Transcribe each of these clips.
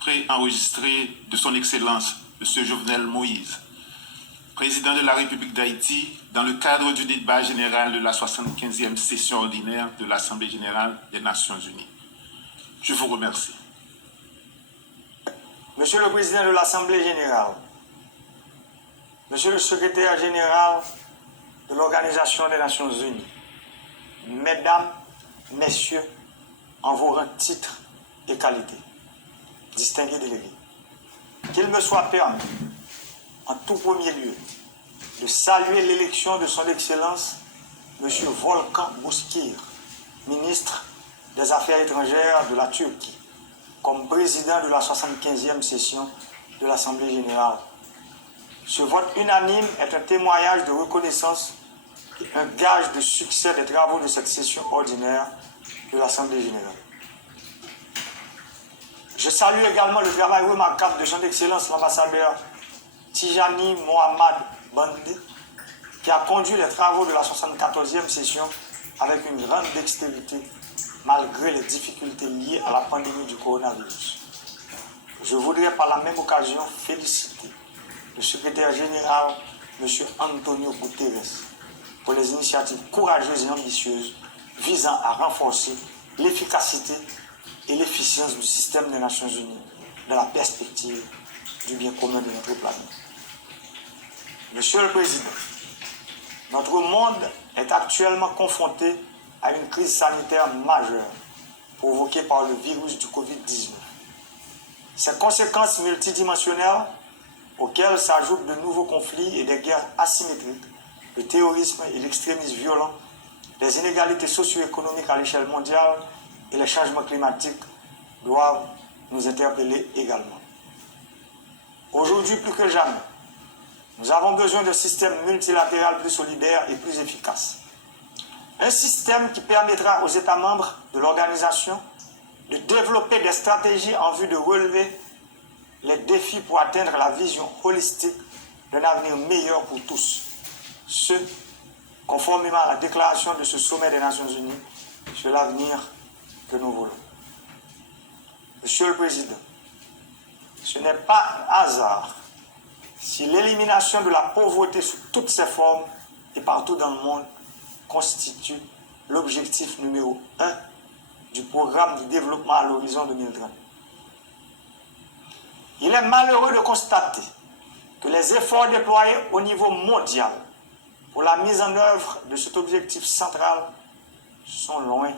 préenregistré de son Excellence, M. Jovenel Moïse, président de la République d'Haïti, dans le cadre du débat général de la 75e session ordinaire de l'Assemblée générale des Nations unies. Je vous remercie. Monsieur le Président de l'Assemblée générale, Monsieur le Secrétaire général de l'Organisation des Nations unies, Mesdames, Messieurs, en vos rangs, titres et qualités, distingués délégués, qu'il me soit permis, en tout premier lieu, de saluer l'élection de son Excellence, M. Volkan Bozkır, ministre des Affaires étrangères de la Turquie, comme président de la 75e session de l'Assemblée générale. Ce vote unanime est un témoignage de reconnaissance et un gage de succès des travaux de cette session ordinaire de l'Assemblée générale. Je salue également le travail remarquable de son Excellence l'ambassadeur Tijani Mohamed Bande, qui a conduit les travaux de la 74e session avec une grande dextérité, malgré les difficultés liées à la pandémie du coronavirus. Je voudrais par la même occasion féliciter le secrétaire général, M. Antonio Guterres, pour les initiatives courageuses et ambitieuses visant à renforcer l'efficacité et l'efficience du système des Nations Unies dans la perspective du bien commun de notre planète. Monsieur le Président, notre monde est actuellement confronté à une crise sanitaire majeure provoquée par le virus du Covid-19. Ces conséquences multidimensionnelles, auxquelles s'ajoutent de nouveaux conflits et des guerres asymétriques, le terrorisme et l'extrémisme violent, les inégalités socio-économiques à l'échelle mondiale et les changements climatiques doivent nous interpeller également. Aujourd'hui, plus que jamais, nous avons besoin d'un système multilatéral plus solidaire et plus efficace. Un système qui permettra aux États membres de l'organisation de développer des stratégies en vue de relever les défis pour atteindre la vision holistique d'un avenir meilleur pour tous. Ce, conformément à la déclaration de ce sommet des Nations Unies sur l'avenir que nous voulons. Monsieur le Président, ce n'est pas un hasard si l'élimination de la pauvreté sous toutes ses formes et partout dans le monde constitue l'objectif numéro 1 du programme de développement à l'horizon 2030. Il est malheureux de constater que les efforts déployés au niveau mondial pour la mise en œuvre de cet objectif central sont loin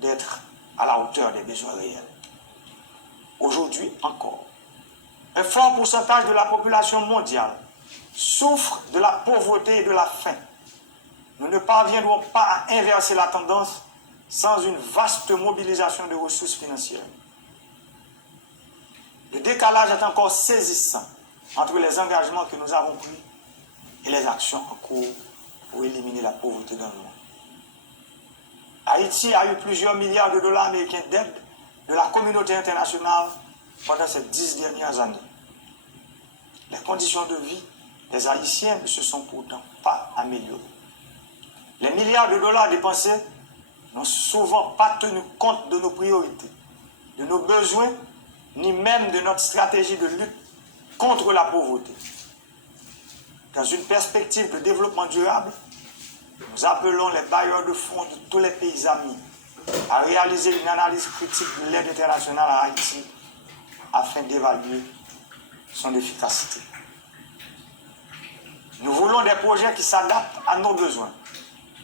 d'être à la hauteur des besoins réels. Aujourd'hui encore, un fort pourcentage de la population mondiale souffre de la pauvreté et de la faim. Nous ne parviendrons pas à inverser la tendance sans une vaste mobilisation de ressources financières. Le décalage est encore saisissant entre les engagements que nous avons pris et les actions en cours pour éliminer la pauvreté dans le monde. Haïti a eu plusieurs milliards de dollars américains d'aide de la communauté internationale pendant ces 10 dernières années. Les conditions de vie des Haïtiens ne se sont pourtant pas améliorées. Les milliards de dollars dépensés n'ont souvent pas tenu compte de nos priorités, de nos besoins, ni même de notre stratégie de lutte contre la pauvreté. Dans une perspective de développement durable, nous appelons les bailleurs de fonds de tous les pays amis à réaliser une analyse critique de l'aide internationale à Haïti afin d'évaluer son efficacité. Nous voulons des projets qui s'adaptent à nos besoins,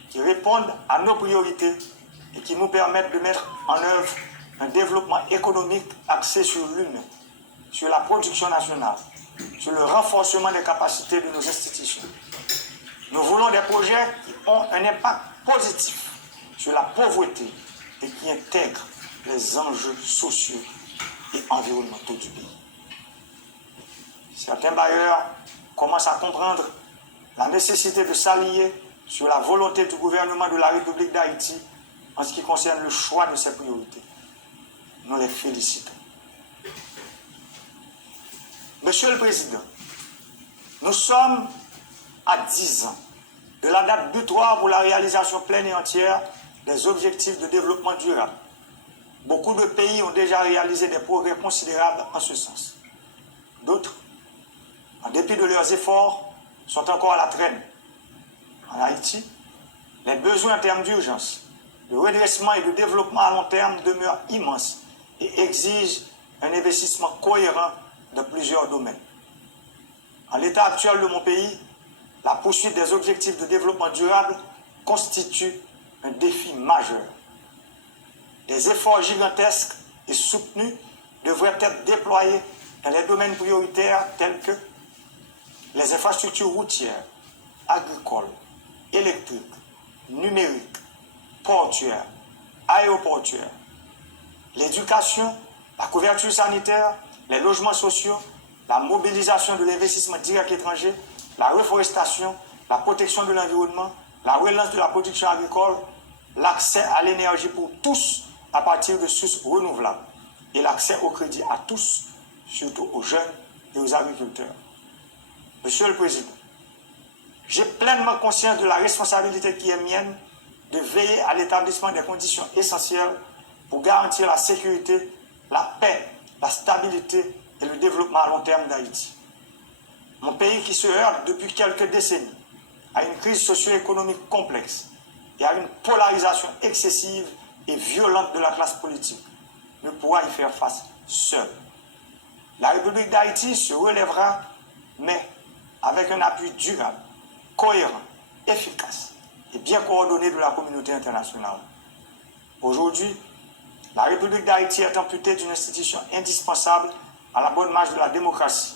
qui répondent à nos priorités et qui nous permettent de mettre en œuvre un développement économique axé sur l'humain, sur la production nationale, sur le renforcement des capacités de nos institutions. Nous voulons des projets qui ont un impact positif sur la pauvreté et qui intègrent les enjeux sociaux et environnementaux du pays. Certains bailleurs commencent à comprendre la nécessité de s'allier sur la volonté du gouvernement de la République d'Haïti en ce qui concerne le choix de ses priorités. Nous les félicitons. Monsieur le Président, nous sommes à 10 ans de la date butoir pour la réalisation pleine et entière des objectifs de développement durable. Beaucoup de pays ont déjà réalisé des progrès considérables en ce sens. D'autres, en dépit de leurs efforts, sont encore à la traîne. En Haïti, les besoins en termes d'urgence, de redressement et de développement à long terme demeurent immenses et exigent un investissement cohérent dans plusieurs domaines. En l'état actuel de mon pays, la poursuite des objectifs de développement durable constitue un défi majeur. Des efforts gigantesques et soutenus devraient être déployés dans les domaines prioritaires tels que les infrastructures routières, agricoles, électriques, numériques, portuaires, aéroportuaires, l'éducation, la couverture sanitaire, les logements sociaux, la mobilisation de l'investissement direct étranger, la reforestation, la protection de l'environnement, la relance de la production agricole, l'accès à l'énergie pour tous à partir de sources renouvelables et l'accès au crédit à tous, surtout aux jeunes et aux agriculteurs. Monsieur le Président, j'ai pleinement conscience de la responsabilité qui est mienne de veiller à l'établissement des conditions essentielles pour garantir la sécurité, la paix, la stabilité et le développement à long terme d'Haïti. Mon pays qui se heurte depuis quelques décennies à une crise socio-économique complexe et à une polarisation excessive et violente de la classe politique ne pourra y faire face seul. La République d'Haïti se relèvera, mais avec un appui durable, cohérent, efficace et bien coordonné de la communauté internationale. Aujourd'hui, la République d'Haïti est amputée d'une institution indispensable à la bonne marche de la démocratie,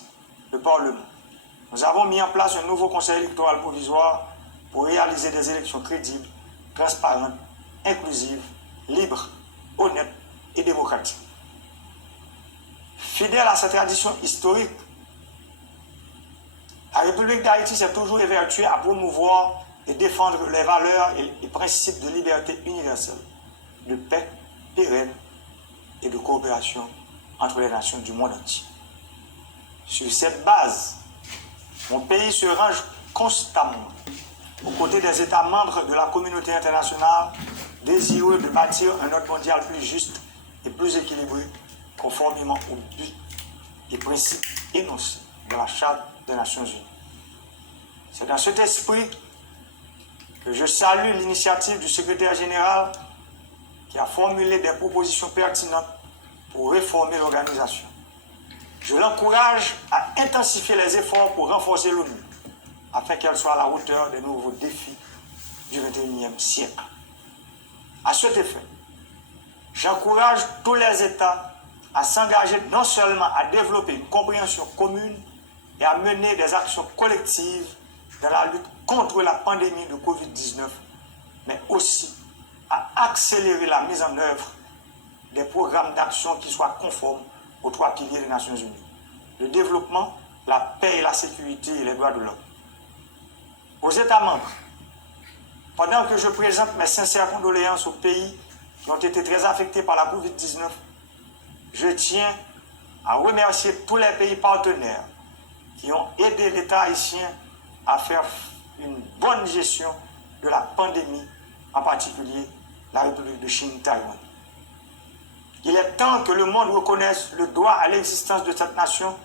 le Parlement. Nous avons mis en place un nouveau conseil électoral provisoire pour réaliser des élections crédibles, transparentes, inclusives, libres, honnêtes et démocratiques. Fidèle à sa tradition historique, la République d'Haïti s'est toujours évertuée à promouvoir et défendre les valeurs et les principes de liberté universelle, de paix pérenne et de coopération entre les nations du monde entier. Sur cette base, mon pays se range constamment aux côtés des États membres de la communauté internationale désireux de bâtir un ordre mondial plus juste et plus équilibré, conformément aux buts et principes énoncés de la Charte des Nations Unies. C'est dans cet esprit que je salue l'initiative du secrétaire général qui a formulé des propositions pertinentes pour réformer l'organisation. Je l'encourage à intensifier les efforts pour renforcer l'ONU, afin qu'elle soit à la hauteur des nouveaux défis du XXIe siècle. À cet effet, j'encourage tous les États à s'engager non seulement à développer une compréhension commune et à mener des actions collectives dans la lutte contre la pandémie de Covid-19, mais aussi à accélérer la mise en œuvre des programmes d'action qui soient conformes aux 3 piliers des Nations Unies: le développement, la paix et la sécurité et les droits de l'homme. Aux États membres, pendant que je présente mes sincères condoléances aux pays qui ont été très affectés par la Covid-19, je tiens à remercier tous les pays partenaires qui ont aidé l'État haïtien à faire une bonne gestion de la pandémie, en particulier la République de Chine, Taïwan. Il est temps que le monde reconnaisse le droit à l'existence de cette nation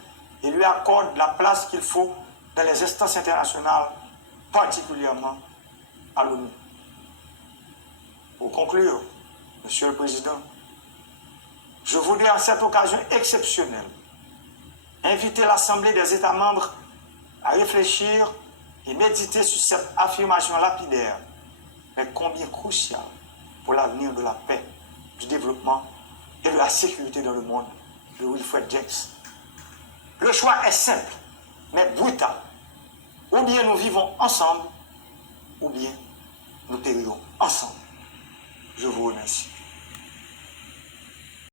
et lui accorde la place qu'il faut dans les instances internationales, particulièrement à l'ONU. Pour conclure, Monsieur le Président, je voudrais en cette occasion exceptionnelle inviter l'Assemblée des États membres à réfléchir et méditer sur cette affirmation lapidaire, mais combien cruciale pour l'avenir de la paix, du développement et de la sécurité dans le monde, de Wilfred James. Le choix est simple, mais brutal. Ou bien nous vivons ensemble, ou bien nous périrons ensemble. Je vous remercie.